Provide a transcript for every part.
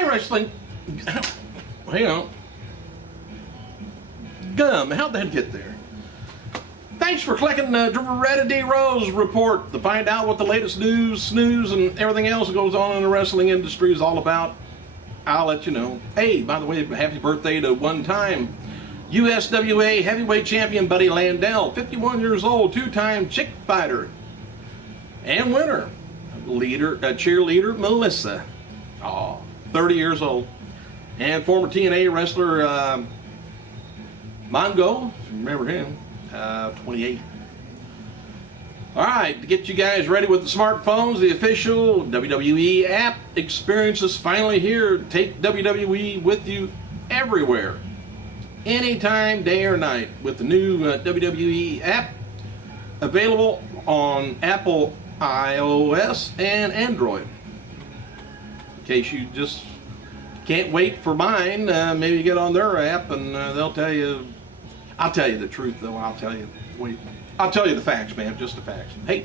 iWrestling. Hang on. Gum, how'd that get there? Thanks for clicking the Doretta D. Rose report to find out what the latest news, snooze, and everything else that goes on in the wrestling industry is all about. I'll let you know. Hey, by the way, happy birthday to one-time USWA heavyweight champion Buddy Landell, 51 years old, two-time chick fighter and winner, cheerleader Melissa, 30 years old, and former TNA wrestler Mongo, if you remember him, 28. All right, to get you guys ready with the smartphones, the official WWE app experience is finally here. Take WWE with you everywhere, anytime, day or night, with the new WWE app available on Apple iOS and Android. In case you just can't wait for mine, maybe get on their app and they'll tell you. I'll tell you the truth, though. I'll tell you the facts, man. Just the facts. Hey,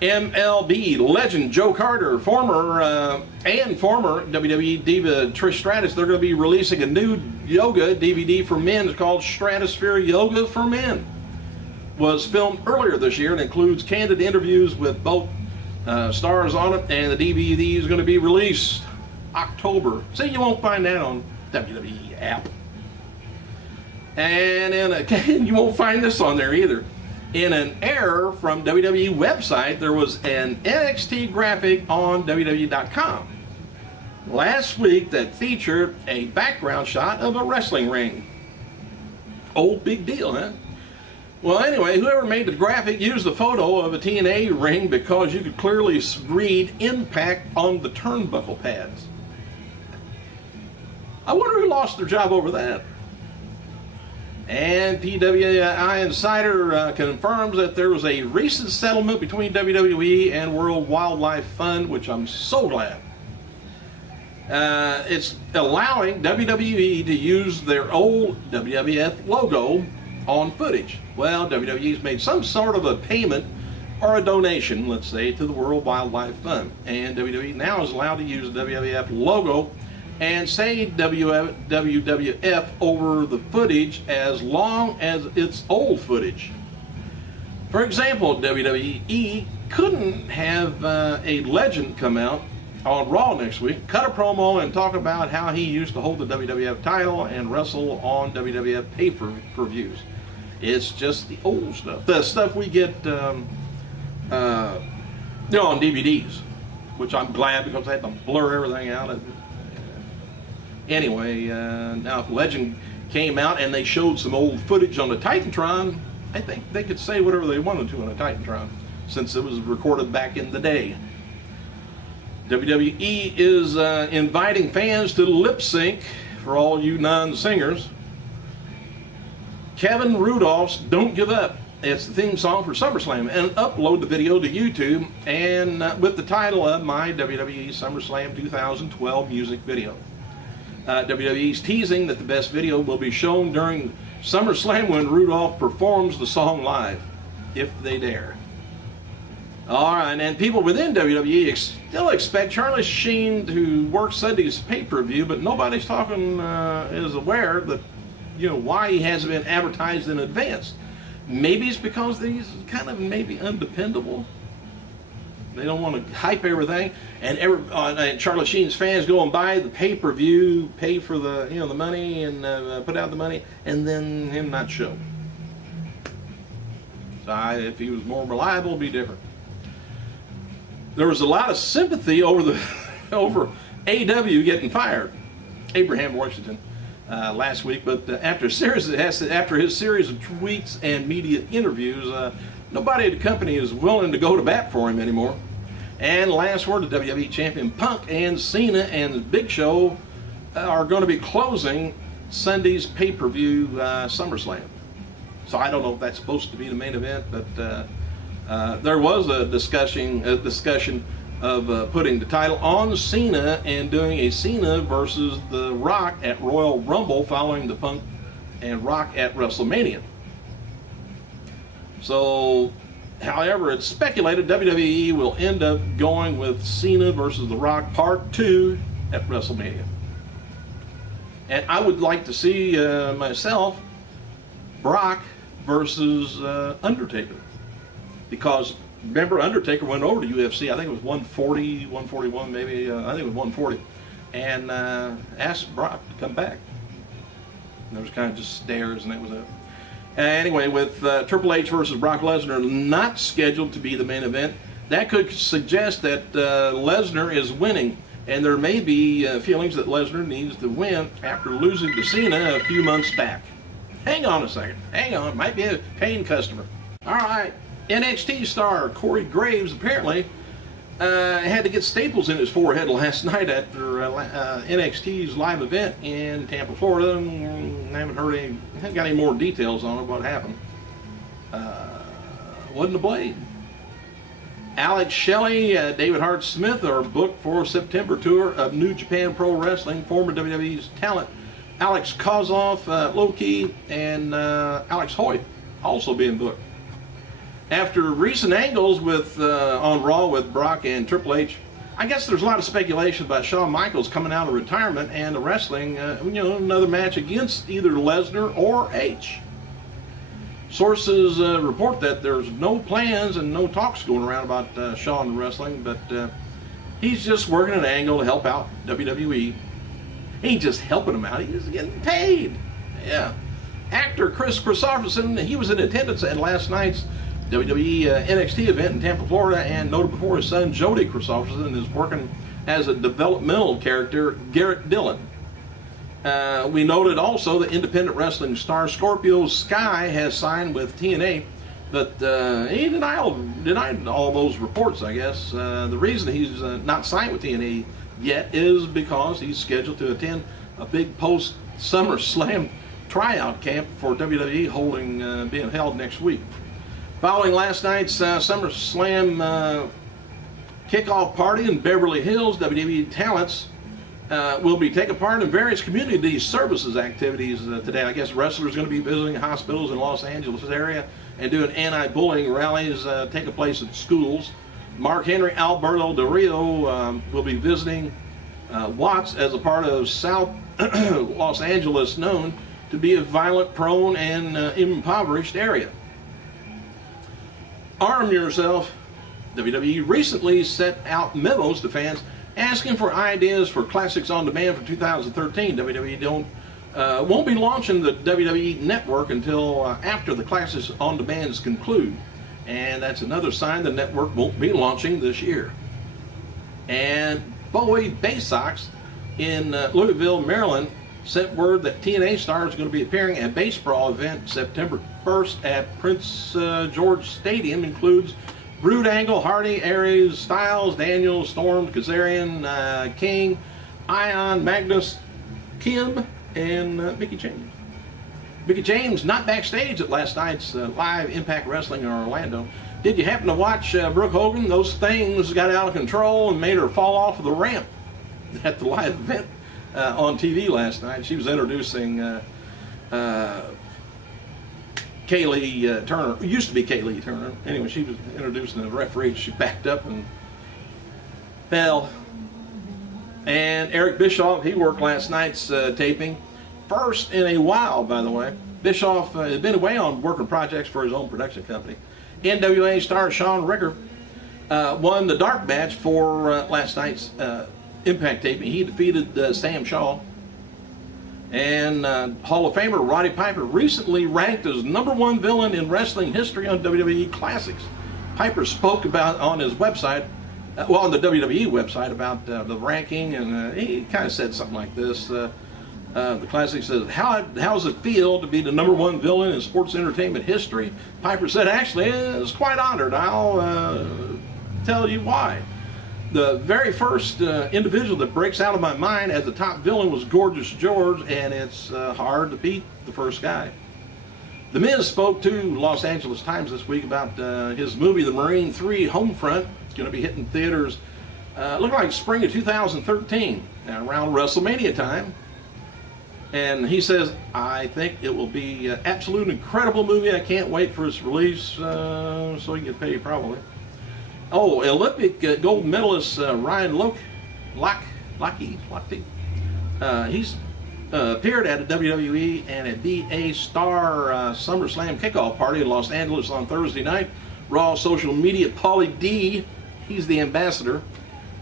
MLB legend Joe Carter, former WWE diva Trish Stratus, they're going to be releasing a new yoga DVD for men. It's called Stratosphere Yoga for Men. Was filmed earlier this year and includes candid interviews with both stars on it, and the DVD is going to be released October. See, you won't find that on WWE app. And you won't find this on there either. In an error from WWE website, there was an NXT graphic on WWE.com last week that featured a background shot of a wrestling ring. Old big deal, huh? Well, anyway, whoever made the graphic used the photo of a TNA ring because you could clearly read Impact on the turnbuckle pads. I wonder who lost their job over that. And PWI Insider confirms that there was a recent settlement between WWE and World Wildlife Fund, which I'm so glad. It's allowing WWE to use their old WWF logo on footage. Well, WWE's made some sort of a payment or a donation, let's say, to the World Wildlife Fund. And WWE now is allowed to use the WWF logo and say WWF over the footage as long as it's old footage. For example, WWE couldn't have a legend come out on Raw next week, cut a promo and talk about how he used to hold the WWF title and wrestle on WWF pay-per-views. It's just the old stuff, the stuff we get on DVDs, which I'm glad because I had to blur everything out. Anyway, now if Legend came out and they showed some old footage on the Titantron, I think they could say whatever they wanted to on a Titantron, since it was recorded back in the day. WWE is inviting fans to lip sync for all you non-singers. Kevin Rudolph's Don't Give Up. It's the theme song for SummerSlam, and upload the video to YouTube and with the title of My WWE SummerSlam 2012 music video. WWE's teasing that the best video will be shown during SummerSlam when Rudolph performs the song live, if they dare. All right, and people within WWE still expect Charlie Sheen to work Sunday's pay-per-view, but nobody's is aware that, why he hasn't been advertised in advance. Maybe it's because he's kind of maybe undependable. They don't want to hype everything, and Charlie Sheen's fans go and buy the pay-per-view, pay for the the money, and put out the money, and then him not show. So if he was more reliable, it'd be different. There was a lot of sympathy over AEW getting fired, Abraham Washington, last week, but after his series of tweets and media interviews, nobody at the company is willing to go to bat for him anymore. And last word, the WWE champion Punk and Cena and Big Show are going to be closing Sunday's pay-per-view SummerSlam. So I don't know if that's supposed to be the main event, but there was a discussion of putting the title on Cena and doing a Cena versus The Rock at Royal Rumble following the Punk and Rock at WrestleMania. So, however, it's speculated WWE will end up going with Cena versus The Rock Part 2 at WrestleMania. And I would like to see myself Brock versus Undertaker, because remember Undertaker went over to UFC. I think it was 140, 141 maybe. I think it was 140, and asked Brock to come back. And there was kind of just stares, and that was it. Anyway, with Triple H versus Brock Lesnar not scheduled to be the main event, that could suggest that Lesnar is winning, and there may be feelings that Lesnar needs to win after losing to Cena a few months back. Hang on a second. Hang on. Might be a paying customer. All right. NXT star Corey Graves apparently had to get staples in his forehead last night after NXT's live event in Tampa, Florida. And I haven't got any more details on it, what happened. Wasn't a blade. Alex Shelley, David Hart Smith are booked for September tour of New Japan Pro Wrestling. Former WWE's talent Alex Kozoff, Low-Ki, and Alex Hoyt also being booked. After recent angles with on Raw with Brock and Triple H, I guess there's a lot of speculation about Shawn Michaels coming out of retirement and the wrestling, another match against either Lesnar or H. Sources report that there's no plans and no talks going around about Shawn wrestling, but he's just working an angle to help out WWE. He ain't just helping them out, he's getting paid. Yeah. Actor Chris Christopherson, he was in attendance at last night's WWE NXT event in Tampa, Florida, and noted before his son Jody Christopherson is working as a developmental character, Garrett Dillon. We noted also that independent wrestling star Scorpio Sky has signed with TNA, but he denied all those reports, I guess. The reason he's not signed with TNA yet is because he's scheduled to attend a big post-Summer Slam tryout camp for WWE being held next week. Following last night's Summer Slam kickoff party in Beverly Hills, WWE talents will be taking part in various community services activities today. I guess wrestlers are going to be visiting hospitals in Los Angeles area and doing anti-bullying rallies taking place at schools. Mark Henry Alberto Del Rio will be visiting Watts as a part of South Los Angeles, known to be a violent-prone and impoverished area. Arm yourself. WWE recently sent out memos to fans asking for ideas for Classics on Demand for 2013. WWE won't be launching the WWE Network until after the Classics on Demands conclude. And that's another sign the network won't be launching this year. And Bowie Baysox in Louisville, Maryland, sent word that TNA Star is going to be appearing at Base Brawl event September 1st at Prince George Stadium. Includes Brood Angle, Hardy, Aries, Styles, Daniel, Storm, Kazarian, King, Ion, Magnus, Kim, and Mickie James. Mickie James not backstage at last night's live Impact Wrestling in Orlando. Did you happen to watch Brooke Hogan? Those things got out of control and made her fall off of the ramp at the live event on TV last night. She was introducing Kaylee Turner. It used to be Kaylee Turner. Anyway, she was introducing the referee. She backed up and fell. And Eric Bischoff, he worked last night's taping. First in a while, by the way. Bischoff had been away on working projects for his own production company. NWA star Shawn Ricker won the dark match for last night's Impact taping. He defeated Sam Shaw. And Hall of Famer Roddy Piper recently ranked as #1 villain in wrestling history on WWE Classics. Piper spoke about on his website, on the WWE website, about the ranking, and he kind of said something like this. The Classic says, how does it feel to be the #1 villain in sports entertainment history? Piper said, actually, it's quite honored. I'll tell you why. The very first individual that breaks out of my mind as the top villain was Gorgeous George, and it's hard to beat the first guy. The Miz spoke to Los Angeles Times this week about his movie, The Marine 3 Homefront. It's going to be hitting theaters, looking like spring of 2013, around WrestleMania time. And he says, I think it will be an absolute incredible movie. I can't wait for its release so he can get paid probably. Oh, Olympic gold medalist Ryan Lochte. He's appeared at a WWE and a BA Star SummerSlam kickoff party in Los Angeles on Thursday night. Raw social media, Paulie D, he's the ambassador.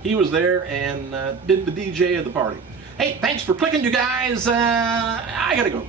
He was there and did the DJ of the party. Hey, thanks for clicking, you guys. I gotta go.